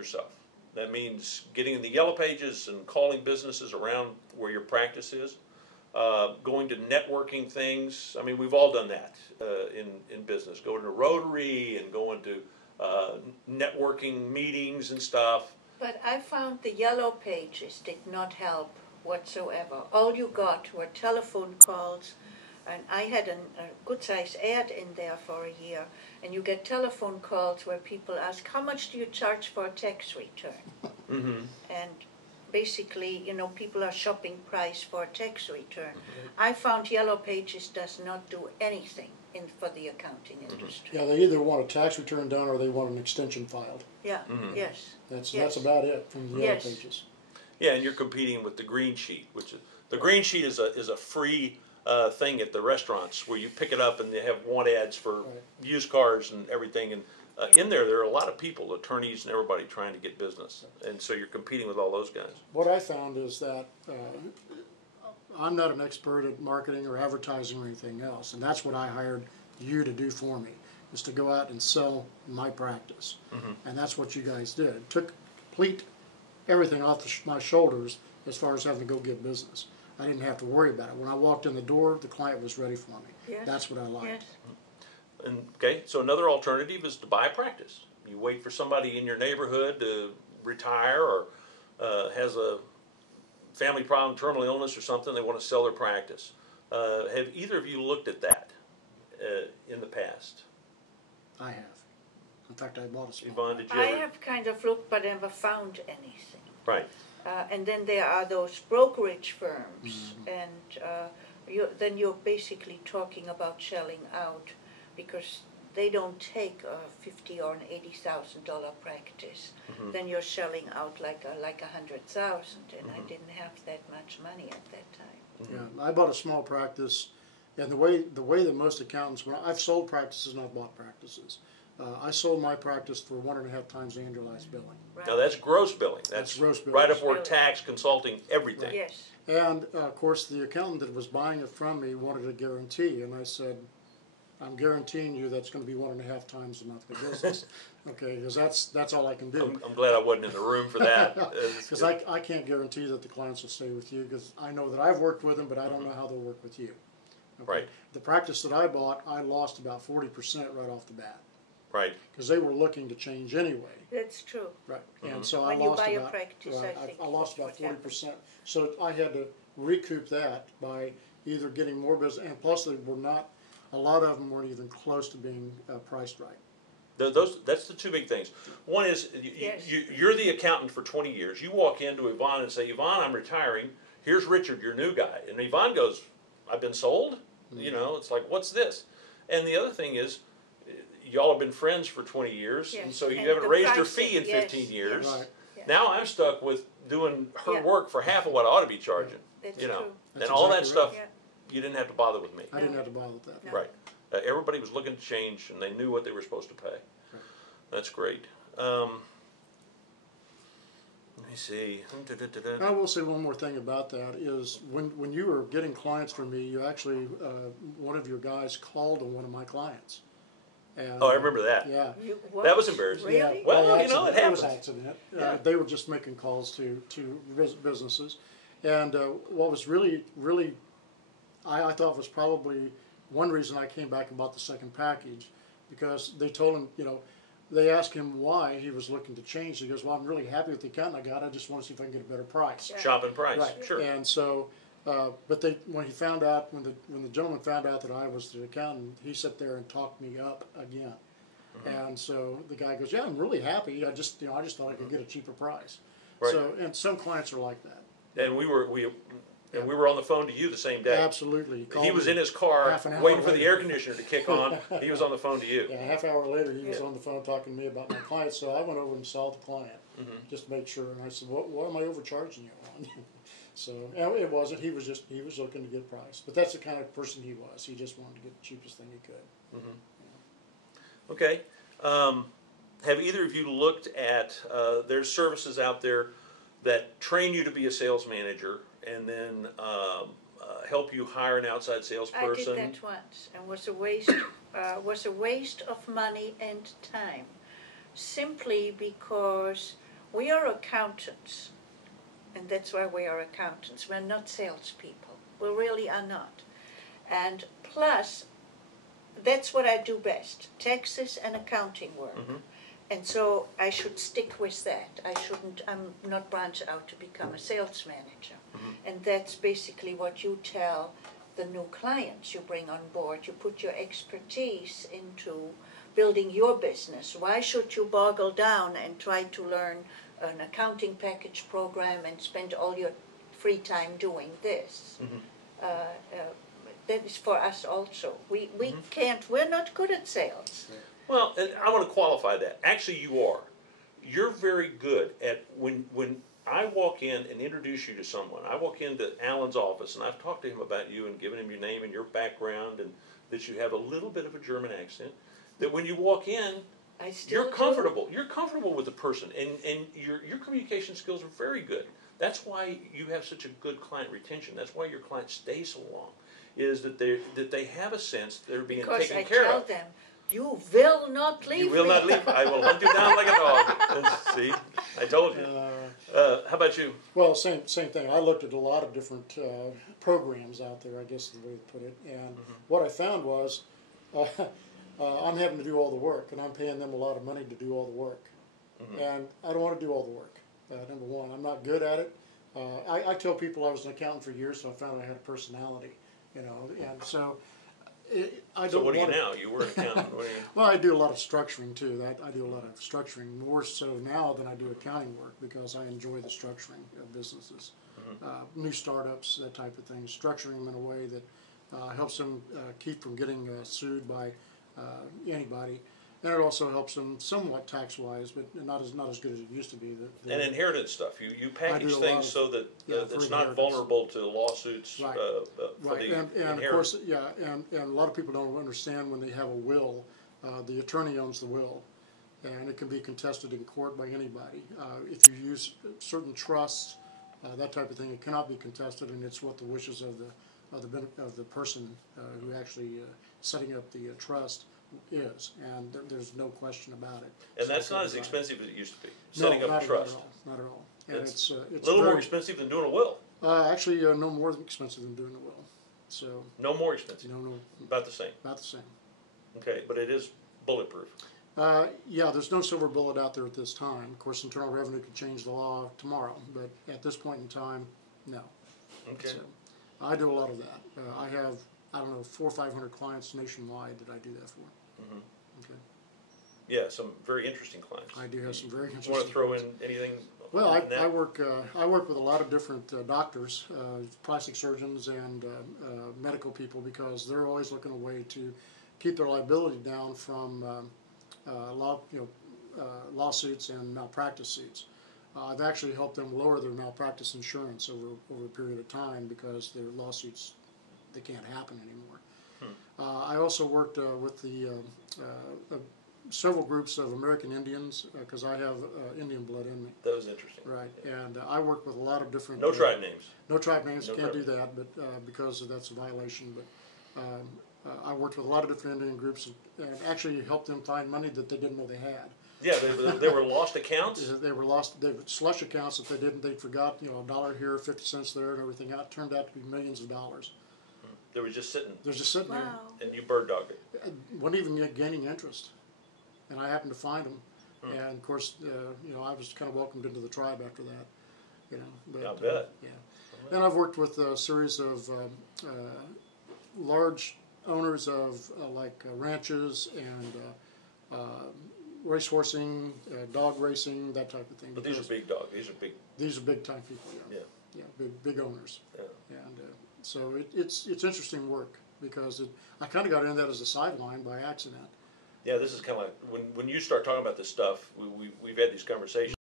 yourself. That means getting in the yellow pages and calling businesses around where your practice is, going to networking things. I mean, we've all done that in business, going to Rotary and going to networking meetings and stuff. But I found the yellow pages did not help whatsoever. All you got were telephone calls, and I had a good-sized ad in there for a year, and you get telephone calls where people ask, how much do you charge for a tax return? Mm-hmm. And basically, you know, people are shopping price for a tax return. I found Yellow Pages does not do anything for the accounting industry. Yeah, they either want a tax return done or they want an extension filed. Yeah, yes. That's about it from the Yellow Pages. Yeah, and you're competing with the green sheet, which is, the green sheet is a free thing at the restaurants where you pick it up and they have want ads for used cars and everything. And in there are a lot of people, attorneys and everybody trying to get business. And so you're competing with all those guys. What I found is that I'm not an expert at marketing or advertising or anything else, and that's what I hired you to do for me, is to go out and sell my practice. And that's what you guys did. It took complete everything off my shoulders as far as having to go get business. I didn't have to worry about it. When I walked in the door, the client was ready for me. Yes. That's what I liked. Yes. And, okay, so another alternative is to buy a practice. You wait for somebody in your neighborhood to retire or has a family problem, terminal illness or something, they want to sell their practice. Have either of you looked at that in the past? I have. In fact, I bought a small. Yvonne, did you I ever? have kind of looked but never found anything. Right. And then there are those brokerage firms, and then you're basically talking about selling out because they don't take a $50,000 or an $80,000 practice. Then you're selling out like $100,000, and I didn't have that much money at that time. Yeah, I bought a small practice, and the way that most accountants, I've sold practices and I've bought practices. I sold my practice for 1.5 times annualized billing. Right. Now that's gross billing. That's gross billing. right up where tax, consulting, everything. Right. Yes. And of course, the accountant that was buying it from me wanted a guarantee, and I said, "I'm guaranteeing you that's going to be 1.5 times the monthly business." Okay, because that's all I can do. I'm glad I wasn't in the room for that. Because I can't guarantee that the clients will stay with you, because I know that I've worked with them, but I don't know how they'll work with you. Okay? Right. The practice that I bought, I lost about 40% right off the bat. Right. Because they were looking to change anyway. That's true. Right. And so When I you lost buy a about practice, I think I lost about that's what 40%. So I had to recoup that by either getting more business, and plus they were not. A lot of them weren't even close to being priced right. That's the two big things. One is Yes. you're the accountant for 20 years. You walk into Yvonne and say, Yvonne, I'm retiring. Here's Richard, your new guy. And Yvonne goes, I've been sold? You know, it's like, what's this? And the other thing is, y'all have been friends for 20 years, Yes. and so you And haven't the raised your pricing, fee in yes. 15 years. Right. Yeah. Now I'm stuck with doing her Yeah. work for half of what I ought to be charging. That's you know, true. and That's all that exactly stuff, right. you didn't have to bother with me. I didn't have to bother with that. No. Right. Everybody was looking to change, and they knew what they were supposed to pay. Right. That's great. Let me see. I will say one more thing about that is when you were getting clients from me, you actually, one of your guys called on one of my clients. And, Oh, I remember that. Yeah. That was embarrassing. Really? Yeah, Well, by you know, it accident. was happens. accident. Yeah. They were just making calls to businesses. And what was really, I thought was probably one reason I came back and bought the second package, because they told him, you know, they asked him why he was looking to change. He goes, well, I'm really happy with the accountant I got. I just want to see if I can get a better price. Yeah. Shopping price, Right. sure. And so, but when he found out, when the gentleman found out that I was the accountant, he sat there and talked me up again. And so the guy goes, yeah, I'm really happy. I just thought I could get a cheaper price. Right. So, and some clients are like that. And we were on the phone to you the same day. Absolutely. He was in his car half an hour waiting for the later. air conditioner to kick on. He was on the phone to you. Yeah, a half hour later, he was Yeah. on the phone talking to me about my client. So I went over and saw the client just to make sure. And I said, what am I overcharging you on? So and it wasn't. He was looking to get price. But that's the kind of person he was. He just wanted to get the cheapest thing he could. Okay. Have either of you looked at, there's services out there that train you to be a sales manager and then help you hire an outside salesperson? I did that once, and was a waste of money and time, simply because We are accountants, and that's why we are accountants. We're not salespeople. We really are not. And plus, that's what I do best, taxes and accounting work. And so I should stick with that. I'm not branch out to become a sales manager. And that's basically what you tell the new clients you bring on board. You put your expertise into building your business. Why should you boggle down and try to learn an accounting package program and spend all your free time doing this? That is for us also. We can't, we're not good at sales. Well, and I want to qualify that. Actually, you are. You're very good at when I walk in and introduce you to someone. I walk into Alan's office and I've talked to him about you and given him your name and your background and that you have a little bit of a German accent. That when you walk in, you're comfortable. You're comfortable with the person, and your communication skills are very good. That's why you have such a good client retention. That's why your clients stay so long. Is that they have a sense they're being taken care of. Because I tell them, you will not leave me. You will not leave. I will hunt you down like a dog. See, I told you. How about you? Well, same thing. I looked at a lot of different programs out there, I guess is the way to put it. And what I found was I'm having to do all the work, and I'm paying them a lot of money to do all the work. And I don't want to do all the work. Number one, I'm not good at it. I tell people I was an accountant for years, so I found I had a personality, and so I don't. So what are you want now? You were an accountant. What are you? Well, I do a lot of structuring too. I do a lot of structuring, more so now than I do accounting work, because I enjoy the structuring of businesses, new startups, that type of thing. Structuring them in a way that helps them keep from getting sued by anybody, and it also helps them somewhat tax-wise, but not as good as it used to be. And inheritance stuff. You package things so that it's not inheritance. Vulnerable to lawsuits Right. For the and of inheritance. course, and a lot of people don't understand when they have a will, the attorney owns the will, and it can be contested in court by anybody. If you use certain trusts, that type of thing, it cannot be contested, and it's what the wishes of the person who actually setting up the trust is, and there's no question about it. And So that's not as right. expensive as it used to be. Setting up a trust. Not at all. And It's it's a little more expensive than doing a will. actually no more expensive than doing a will. So No more expensive. no, About the same. about the same. Okay, but it is bulletproof. Yeah, there's no silver bullet out there at this time. Of course, Internal Revenue could change the law tomorrow, but at this point in time, no. Okay. So I do a lot of that. I have, I don't know, 400 or 500 clients nationwide that I do that for. Okay. Yeah, some very interesting clients. I do have some very You interesting. want to throw in anything? Well, on that? I work with a lot of different doctors, plastic surgeons, and medical people, because they're always looking a way to keep their liability down from lawsuits and malpractice suits. I've actually helped them lower their malpractice insurance over a period of time, because their lawsuits, they can't happen anymore. I also worked with the several groups of American Indians, because I have Indian blood in me. That was interesting. Right, and I work with a lot of different. No tribe names. No tribe names. No Can't tribe. do that, but because that's a violation. But I worked with a lot of different Indian groups, and actually helped them find money that they didn't know they had. Yeah, they were lost accounts. They were lost. They were slush accounts that they forgot. $1 here, 50 cents there, and everything out. It turned out to be millions of dollars. They were just sitting, They're just sitting Wow. and you bird dogged it. there. Wasn't even yet gaining interest, and I happened to find them. And of course, I was kind of welcomed into the tribe after that. But, I bet. Yeah. And I've worked with a series of large owners of ranches and racehorsing, dog racing, that type of thing. But these are big dogs. These are big. These are big time people. Yeah. Yeah, big owners. Yeah. And so it's interesting work, because I kind of got into that as a sideline by accident. Yeah, this is kind of like when you start talking about this stuff. We've had these conversations.